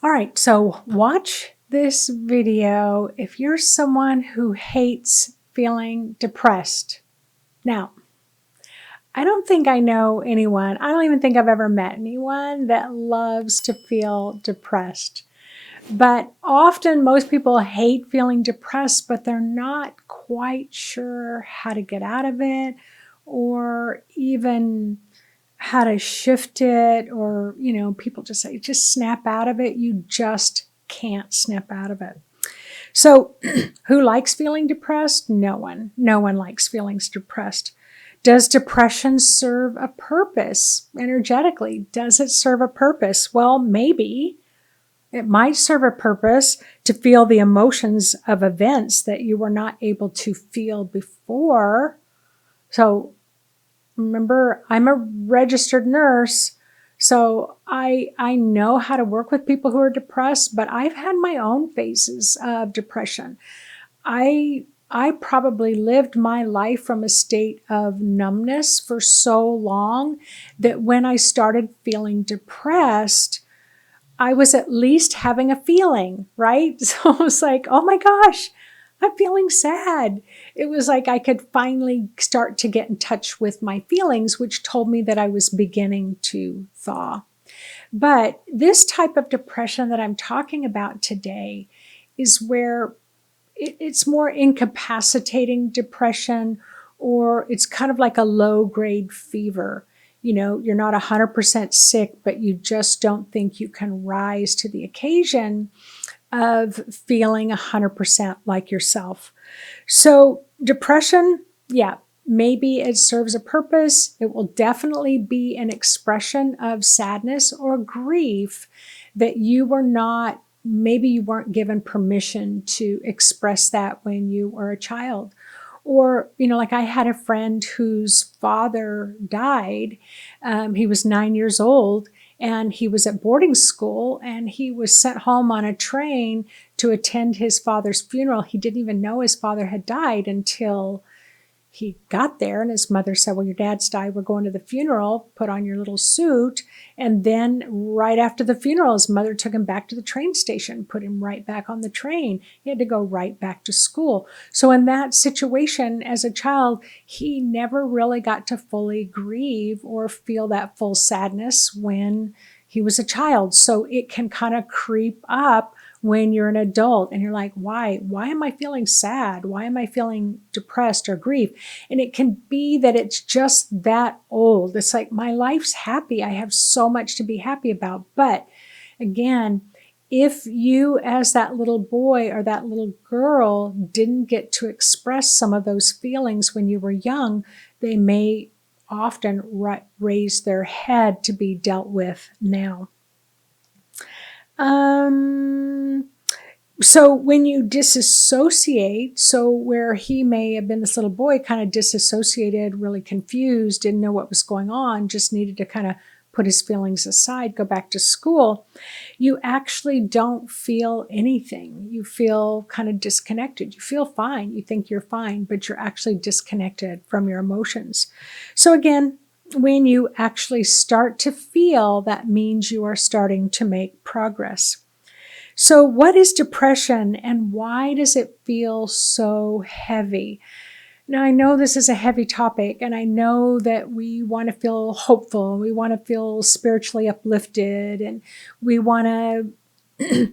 All right, so watch this video if you're someone who hates feeling depressed. Now, I don't think I know anyone, I don't even think I've ever met anyone that loves to feel depressed. But often most people hate feeling depressed, but they're not quite sure how to get out of it or even how to shift it, or, people just say, just snap out of it. You just can't snap out of it. So who likes feeling depressed? No one. No one likes feeling depressed. Does depression serve a purpose energetically? Does it serve a purpose? Well, maybe. It might serve a purpose to feel the emotions of events that you were not able to feel before. So remember, I'm a registered nurse, so I know how to work with people who are depressed, but I've had my own phases of depression. I probably lived my life from a state of numbness for so long that when I started feeling depressed, I was at least having a feeling, right? So I was like, oh my gosh, I'm feeling sad. It was like I could finally start to get in touch with my feelings, which told me that I was beginning to thaw. But this type of depression that I'm talking about today is where it's more incapacitating depression, or it's kind of like a low grade fever. You're not 100% sick, but you just don't think you can rise to the occasion of feeling 100% like yourself. So depression, yeah, maybe it serves a purpose. It will definitely be an expression of sadness or grief that maybe you weren't given permission to express that when you were a child. Or, like I had a friend whose father died. He was 9 years old, and he was at boarding school, and he was sent home on a train to attend his father's funeral. He didn't even know his father had died until he got there, and his mother said, well, your dad's died, we're going to the funeral, put on your little suit. And then right after the funeral, his mother took him back to the train station, put him right back on the train. He had to go right back to school. So in that situation, as a child, he never really got to fully grieve or feel that full sadness when he was a child. So it can kind of creep up when you're an adult and you're like, why am I feeling sad? Why am I feeling depressed or grief? And it can be that it's just that old. It's like, my life's happy. I have so much to be happy about. But again, if you as that little boy or that little girl didn't get to express some of those feelings when you were young, they may often raise their head to be dealt with now. So when you disassociate, so where he may have been, this little boy kind of disassociated, really confused, didn't know what was going on, just needed to kind of put his feelings aside, go back to school, you actually don't feel anything. You feel kind of disconnected. You feel fine. You think you're fine, but you're actually disconnected from your emotions. So again, when you actually start to feel, that means you are starting to make progress. So what is depression, and why does it feel so heavy? Now, I know this is a heavy topic, and I know that we want to feel hopeful. We want to feel spiritually uplifted, and we want to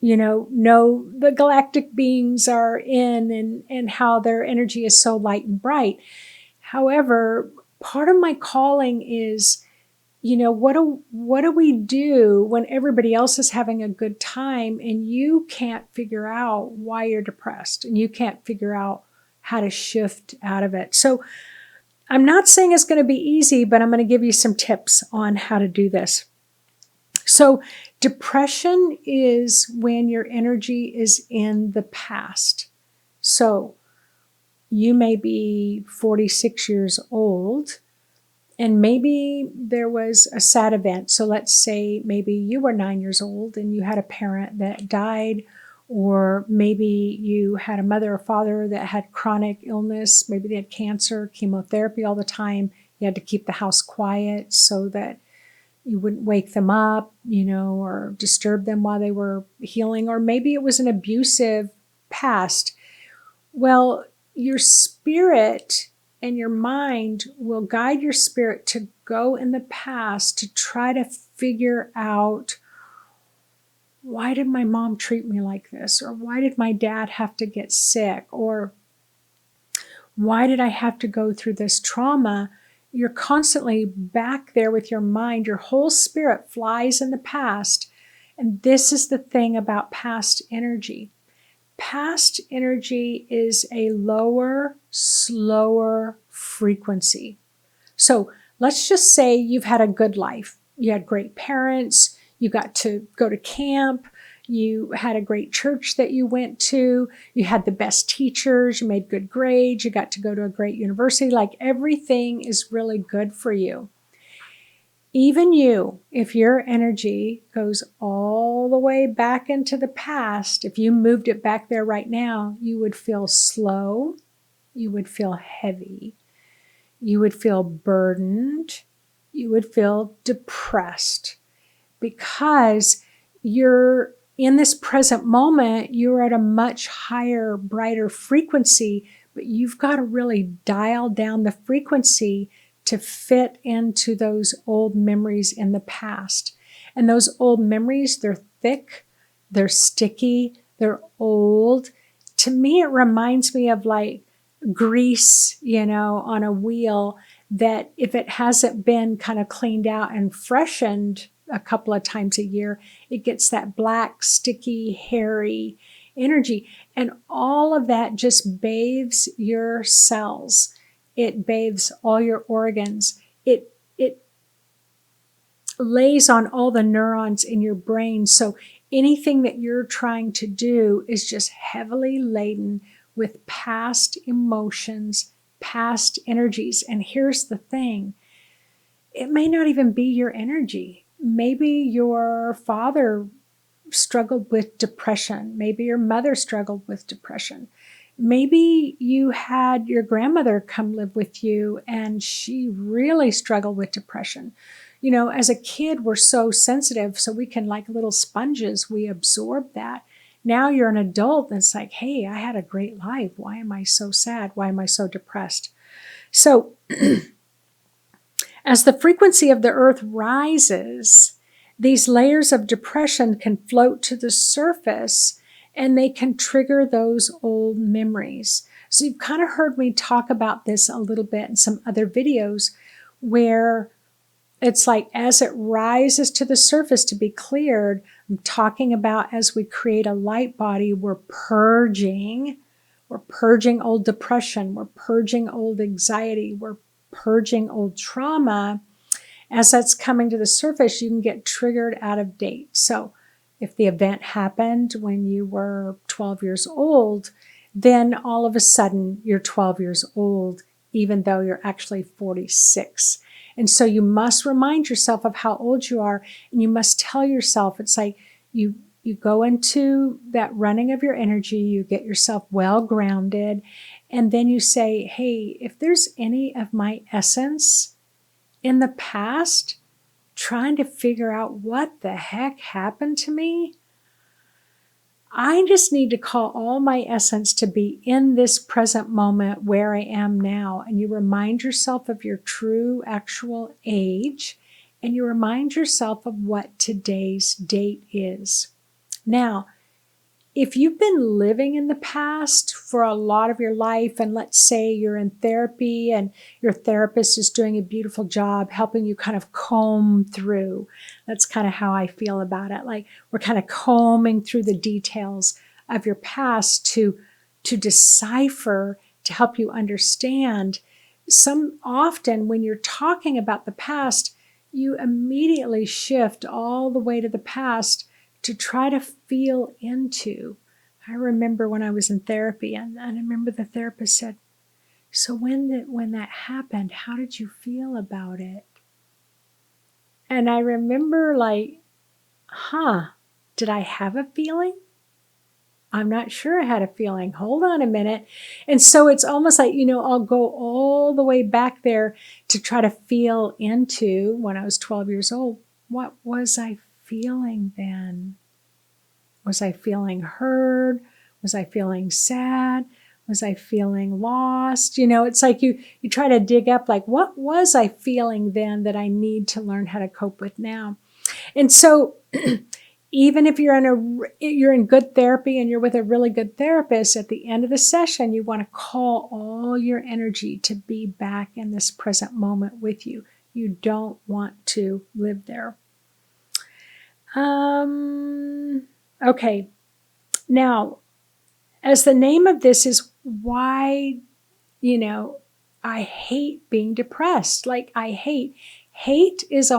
know the galactic beings are in, and how their energy is so light and bright. However, part of my calling is, what do we do when everybody else is having a good time and you can't figure out why you're depressed and you can't figure out how to shift out of it? So I'm not saying it's going to be easy, but I'm going to give you some tips on how to do this. So depression is when your energy is in the past. So you may be 46 years old, and maybe there was a sad event. So let's say maybe you were 9 years old and you had a parent that died, or maybe you had a mother or father that had chronic illness. Maybe they had cancer, chemotherapy all the time. You had to keep the house quiet so that You wouldn't wake them up, or disturb them while they were healing, or maybe it was an abusive past. Well, your spirit and your mind will guide your spirit to go in the past to try to figure out, why did my mom treat me like this? Or why did my dad have to get sick? Or why did I have to go through this trauma? You're constantly back there with your mind. Your whole spirit flies in the past. And this is the thing about past energy. Past energy is a lower, slower frequency. So let's just say you've had a good life. You had great parents. You got to go to camp. You had a great church that you went to. You had the best teachers. You made good grades. You got to go to a great university. Like, everything is really good for you. Even you, if your energy goes all the way back into the past, if you moved it back there right now, you would feel slow. You would feel heavy. You would feel burdened. You would feel depressed, because you're in this present moment, you're at a much higher, brighter frequency, but you've got to really dial down the frequency to fit into those old memories in the past. And those old memories, they're thick, they're sticky, they're old. To me, it reminds me of like grease, on a wheel, that if it hasn't been kind of cleaned out and freshened a couple of times a year, it gets that black, sticky, hairy energy. And all of that just bathes your cells. It bathes all your organs. It lays on all the neurons in your brain. So anything that you're trying to do is just heavily laden with past emotions, past energies. And here's the thing. It may not even be your energy. Maybe your father struggled with depression. Maybe your mother struggled with depression. Maybe you had your grandmother come live with you and she really struggled with depression. As a kid, we're so sensitive, so we can, like little sponges, we absorb that. Now you're an adult and it's like, hey, I had a great life. Why am I so sad? Why am I so depressed? So as the frequency of the earth rises, these layers of depression can float to the surface and they can trigger those old memories. So you've kind of heard me talk about this a little bit in some other videos, where it's like as it rises to the surface to be cleared, I'm talking about as we create a light body, we're purging old depression, we're purging old anxiety, we're purging old trauma. As that's coming to the surface, you can get triggered out of date. So if the event happened when you were 12 years old, then all of a sudden you're 12 years old, even though you're actually 46. And so you must remind yourself of how old you are, and you must tell yourself, it's like you go into that running of your energy, you get yourself well grounded, and then you say, hey, if there's any of my essence in the past, trying to figure out what the heck happened to me, I just need to call all my essence to be in this present moment where I am now. And you remind yourself of your true actual age, and you remind yourself of what today's date is. Now, if you've been living in the past for a lot of your life, and let's say you're in therapy and your therapist is doing a beautiful job helping you kind of comb through, that's kind of how I feel about it. Like, we're kind of combing through the details of your past to decipher, to help you understand. Often when you're talking about the past, you immediately shift all the way to the past to try to feel into. I remember when I was in therapy, and I remember the therapist said, so when that happened, how did you feel about it? And I remember like, did I have a feeling? I'm not sure I had a feeling. Hold on a minute. And so it's almost like, I'll go all the way back there to try to feel into when I was 12 years old. What was I feeling then? Was I feeling heard? Was I feeling sad? Was I feeling lost? It's like you try to dig up, like, what was I feeling then that I need to learn how to cope with now? And so even if you're in good therapy and you're with a really good therapist, at the end of the session, you want to call all your energy to be back in this present moment with you. You don't want to live there. Okay. Now, as the name of this is why, I hate being depressed. Like, hate is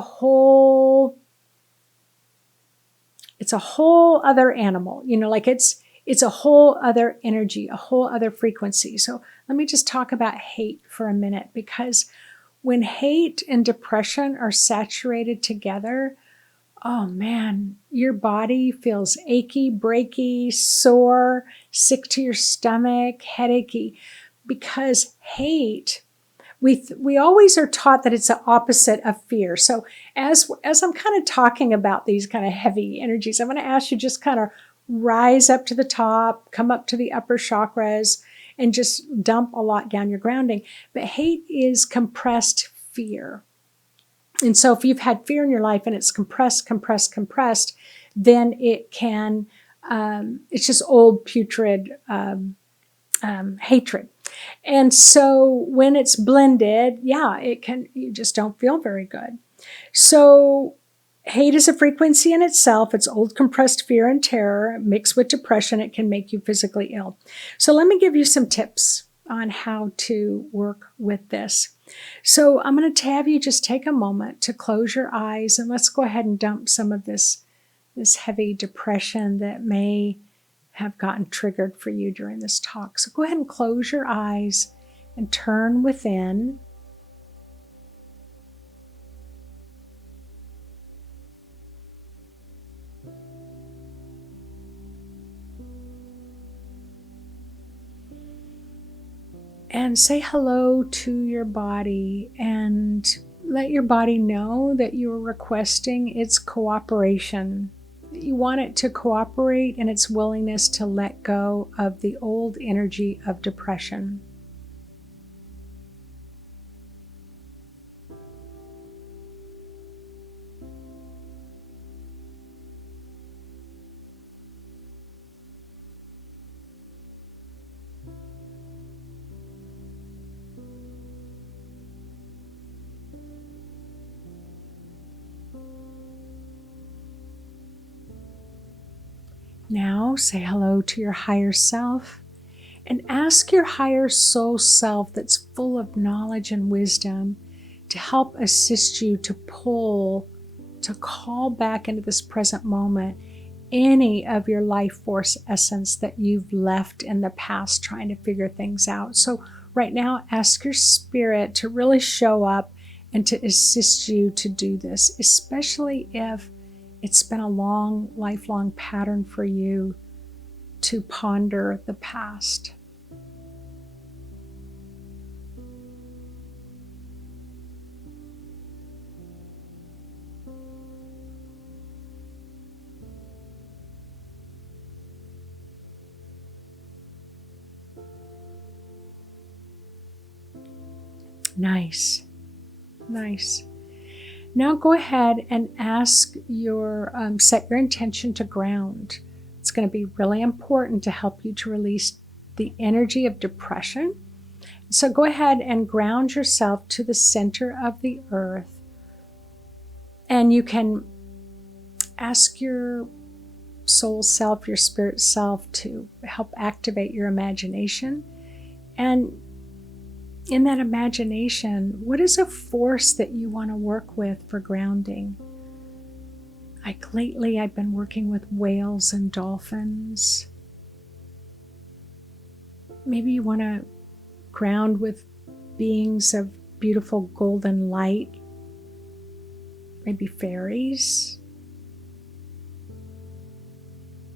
it's a whole other animal, like it's a whole other energy, a whole other frequency. So let me just talk about hate for a minute, because when hate and depression are saturated together, oh man, your body feels achy, breaky, sore, sick to your stomach, headachy, because hate, we always are taught that it's the opposite of fear. So as I'm kind of talking about these kind of heavy energies, I'm going to ask you just kind of rise up to the top, come up to the upper chakras, and just dump a lot down your grounding. But hate is compressed fear. And so if you've had fear in your life and it's compressed, then it can, it's just old putrid hatred. And so when it's blended, you just don't feel very good. So hate is a frequency in itself. It's old compressed fear and terror mixed with depression. It can make you physically ill. So let me give you some tips on how to work with this. So I'm going to have you just take a moment to close your eyes, and let's go ahead and dump some of this heavy depression that may have gotten triggered for you during this talk. So go ahead and close your eyes and turn within. And say hello to your body, and let your body know that you are requesting its cooperation. You want it to cooperate in its willingness to let go of the old energy of depression. Now say hello to your higher self, and ask your higher soul self that's full of knowledge and wisdom to help assist you to call back into this present moment any of your life force essence that you've left in the past trying to figure things out. So right now, ask your spirit to really show up and to assist you to do this, especially if it's been a lifelong pattern for you to ponder the past. Nice. Now go ahead and set your intention to ground. It's going to be really important to help you to release the energy of depression. So go ahead and ground yourself to the center of the earth. And you can ask your soul self, your spirit self, to help activate your imagination. And in that imagination, what is a force that you want to work with for grounding? Like lately, I've been working with whales and dolphins. Maybe you want to ground with beings of beautiful golden light, maybe fairies,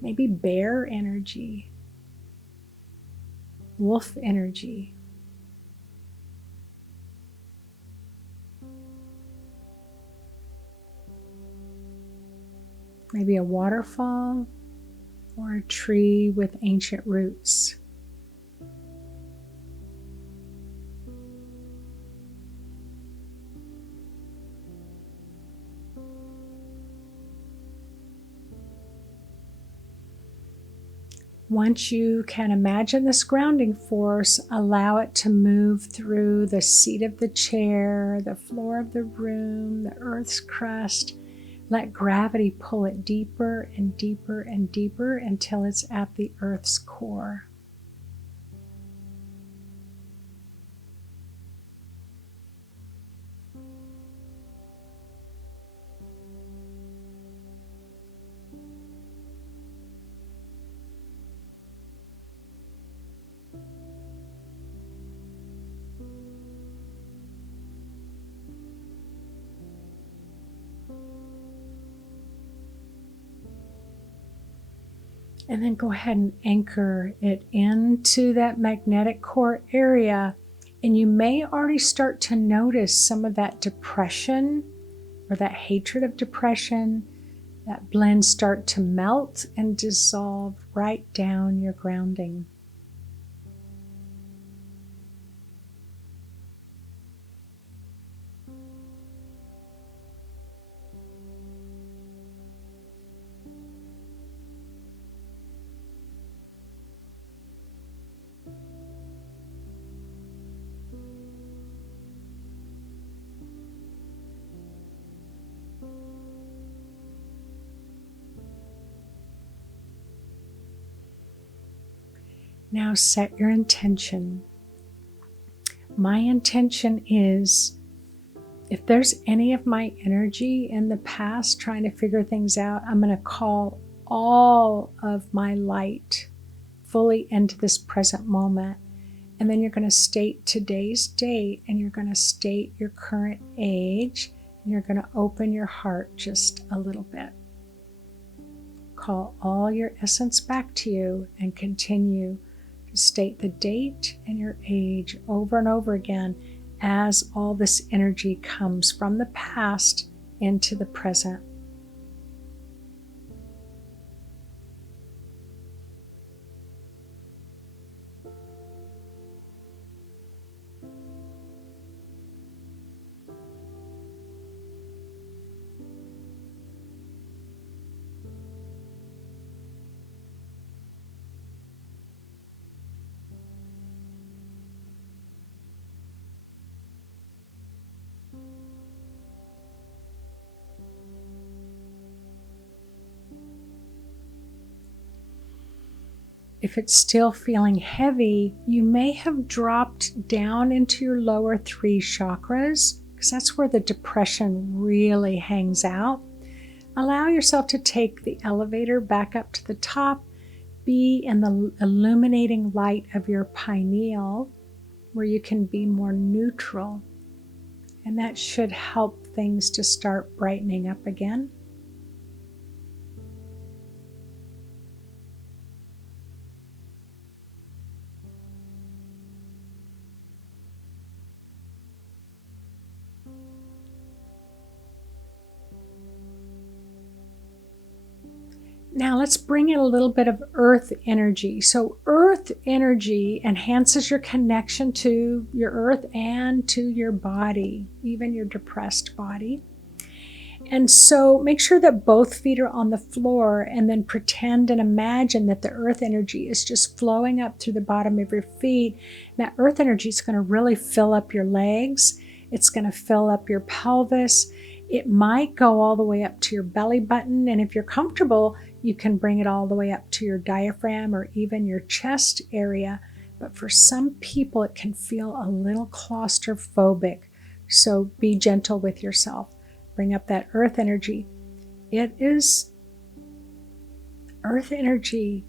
maybe bear energy, wolf energy. maybe a waterfall or a tree with ancient roots. Once you can imagine this grounding force, allow it to move through the seat of the chair, the floor of the room, the earth's crust. Let gravity pull it deeper and deeper and deeper until it's at the earth's core. And then go ahead and anchor it into that magnetic core area. And you may already start to notice some of that depression or that hatred of depression, that blend start to melt and dissolve right down your grounding. Now set your intention. My intention is, if there's any of my energy in the past trying to figure things out, I'm going to call all of my light fully into this present moment. And then you're going to state today's date, and you're going to state your current age, and you're going to open your heart just a little bit. Call all your essence back to you and continue to state the date and your age over and over again as all this energy comes from the past into the present. If it's still feeling heavy, you may have dropped down into your lower 3 chakras, because that's where the depression really hangs out. Allow yourself to take the elevator back up to the top. Be in the illuminating light of your pineal, where you can be more neutral. And that should help things to start brightening up again. Now let's bring in a little bit of earth energy. So earth energy enhances your connection to your earth and to your body, even your depressed body. And so make sure that both feet are on the floor, and then pretend and imagine that the earth energy is just flowing up through the bottom of your feet. And that earth energy is going to really fill up your legs. It's going to fill up your pelvis. It might go all the way up to your belly button. And if you're comfortable, you can bring it all the way up to your diaphragm or even your chest area. But for some people, it can feel a little claustrophobic. So be gentle with yourself. Bring up that earth energy. It is earth energy.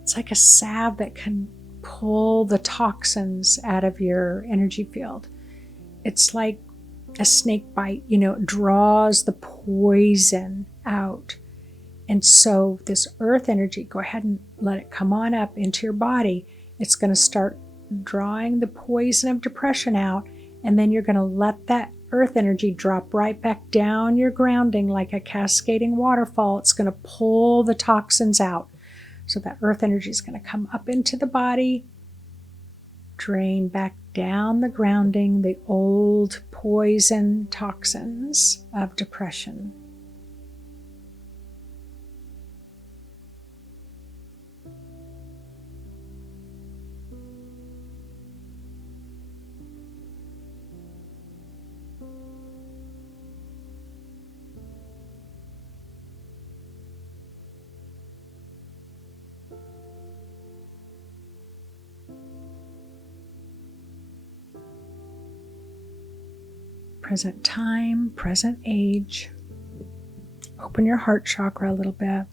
It's like a salve that can pull the toxins out of your energy field. It's like a snake bite, it draws the poison out. And so this earth energy, go ahead and let it come on up into your body. It's going to start drawing the poison of depression out. And then you're going to let that earth energy drop right back down your grounding like a cascading waterfall. It's going to pull the toxins out. So that earth energy is going to come up into the body, drain back down the grounding, the old poison toxins of depression. Present time, present age. Open your heart chakra a little bit.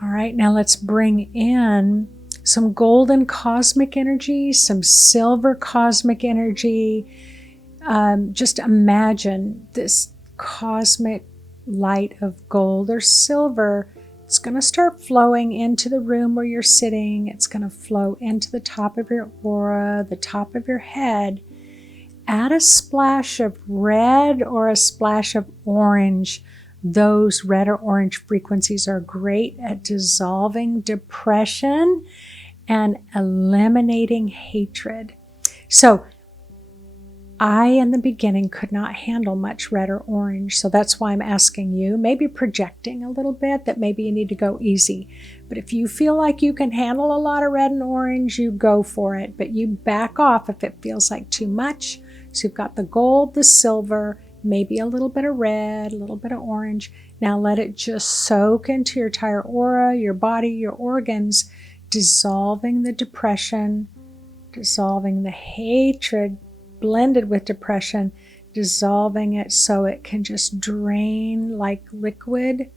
All right, now let's bring in some golden cosmic energy, some silver cosmic energy. Just imagine this cosmic light of gold or silver. It's going to start flowing into the room where you're sitting. It's going to flow into the top of your aura, the top of your head. Add a splash of red or a splash of orange. Those red or orange frequencies are great at dissolving depression and eliminating hatred. So I, in the beginning, could not handle much red or orange. So that's why I'm asking you, maybe projecting a little bit, that maybe you need to go easy. But if you feel like you can handle a lot of red and orange, you go for it. But you back off if it feels like too much. So you've got the gold, the silver, maybe a little bit of red, a little bit of orange. Now let it just soak into your entire aura, your body, your organs, dissolving the depression, dissolving the hatred blended with depression, dissolving it so it can just drain like liquid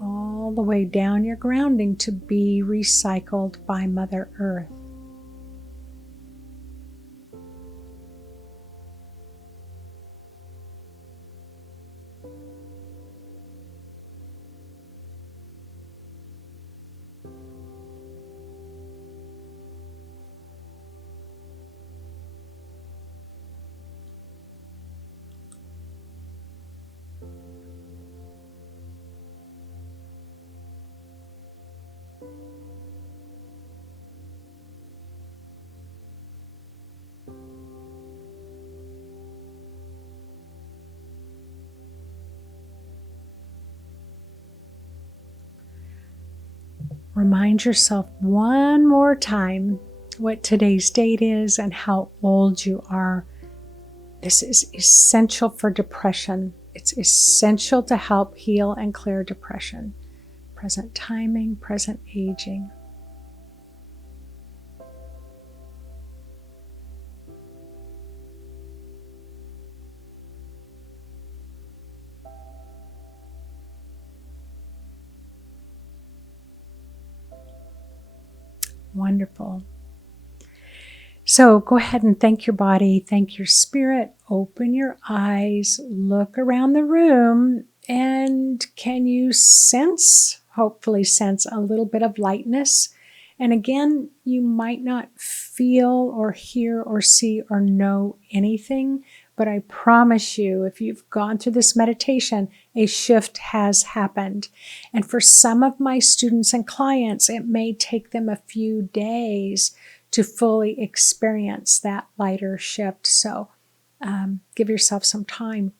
all the way down your grounding to be recycled by Mother Earth. Remind yourself one more time what today's date is and how old you are. This is essential for depression. It's essential to help heal and clear depression. Present timing, present aging. Wonderful. So go ahead and thank your body, thank your spirit, open your eyes, look around the room, and can you sense, hopefully sense a little bit of lightness? And again, you might not feel or hear or see or know anything, but I promise you, if you've gone through this meditation, a shift has happened. And for some of my students and clients, it may take them a few days to fully experience that lighter shift. So give yourself some time.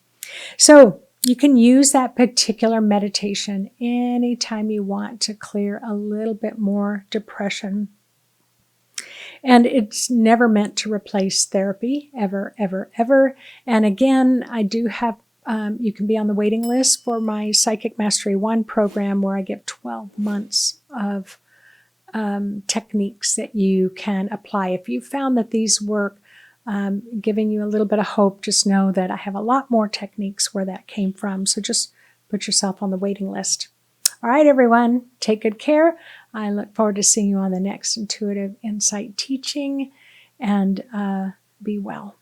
So you can use that particular meditation anytime you want to clear a little bit more depression. And it's never meant to replace therapy, ever, ever, ever. And again, I do have, you can be on the waiting list for my Psychic Mastery 1 program, where I give 12 months of techniques that you can apply. If you found that these work, giving you a little bit of hope, just know that I have a lot more techniques where that came from. So just put yourself on the waiting list. All right, everyone, take good care. I look forward to seeing you on the next Intuitive Insight teaching, and be well.